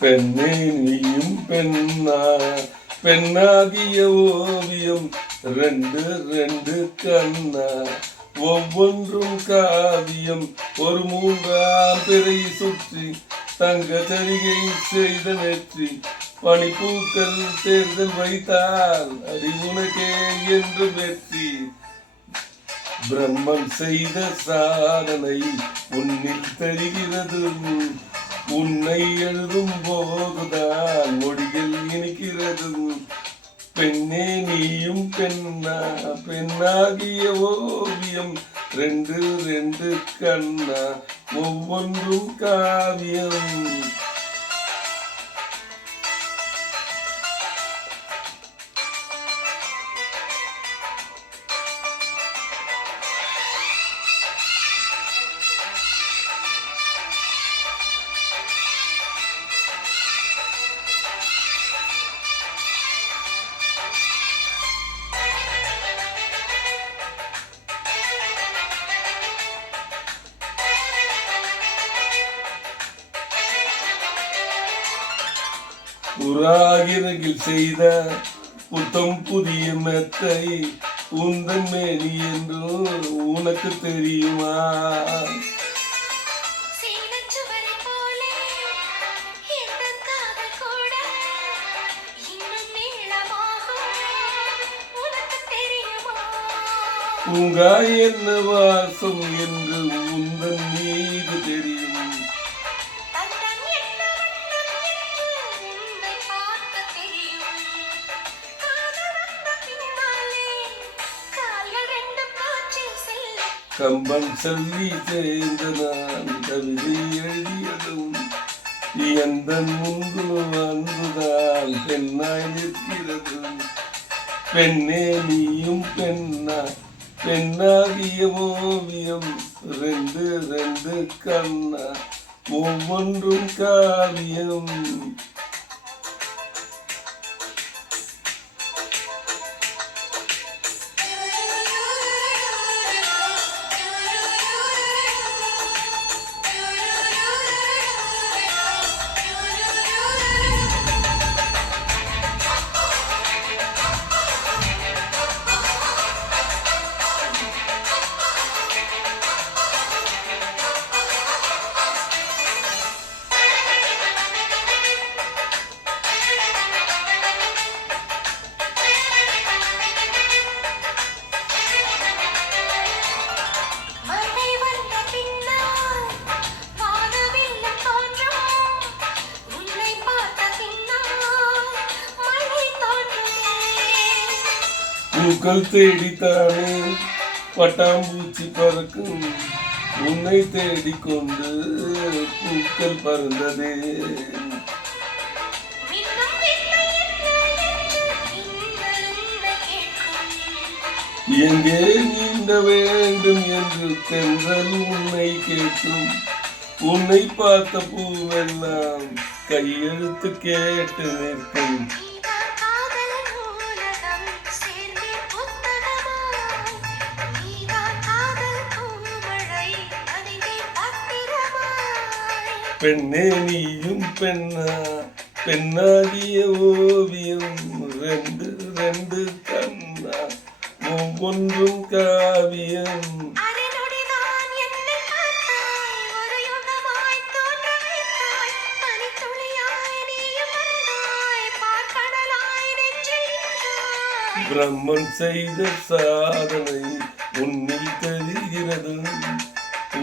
பெண்ணே நீயும் பெண்ணா, பெண்ணாகிய ஓவியம் ரெண்டு ரெண்டு கண்ணா, ஒவ்வொன்றும் காவியம் ஒரு மூன்றாம் பிறை சுற்றி தங்க சரிகை செய்த வெற்றி பனிப்பூக்கள் தேர்தல் வைத்தால் அடி உனக்கே என்று வெற்றி. பிரம்மன் செய்த சாதனை உன்னில் தெரிகிறது, உன்னை எழுதும் போதுதான் மொழிகள் இனிக்கிறது. பெண்ணே நீயும் பெண்ணா, பெண்ணாகிய ஓவியம் ரெண்டு ரெண்டு கண்ணா, ஒவ்வொன்றும் காவியம். உராகிரகில் செய்த புத்தம் புதிய மெத்தை உந்தன் மேனி என்று உனக்கு தெரியுமா? பூங்கா என்ன வாசம் என்று உந்தன் மீது தெரியும். கம்பன் சொல்லி சேர்ந்த நான் கவிதை எழுதியதும் எந்த முன்பு வந்துதான் பெண்ணாய் நிற்கிறது. பெண்ணே நீயும் பெண்ணா, பெண்ணாகிய ஓவியம் ரெண்டு ரெண்டு கண்ணா, ஒவ்வொன்றும் காவியம். பூக்கள் தேடித்தானே பட்டாம்பூச்சி பறக்கும், உன்னை தேடிக்கொண்டு பூக்கள் பறந்ததே. எங்கே நீண்ட வேண்டும் என்று தென்றல் உன்னை கேட்கும், உன்னை பார்த்த பூவெல்லாம் கையெழுத்து கேட்டு நிற்கும். பெண்ணே நீயும் பெண்ணா, பெண்ணாகிய ஓவியம் ரெண்டு ரெண்டு கண்ணா, ஒவ்வொன்றும் காவியம். பிரம்மன் செய்த சாதனை உன்னில் தெரிகிறது,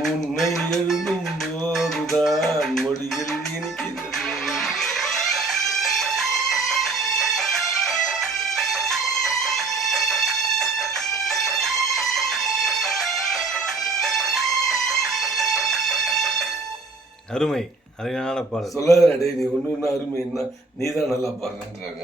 உன்னை எழுதும் போதுதான் மொழியில் இனிக்கிறது. அருமை, அருமையான பாடல். சொல்லாத நீ ஒன்று அருமைன்னா நீ தான் நல்லா பாடுறாங்க.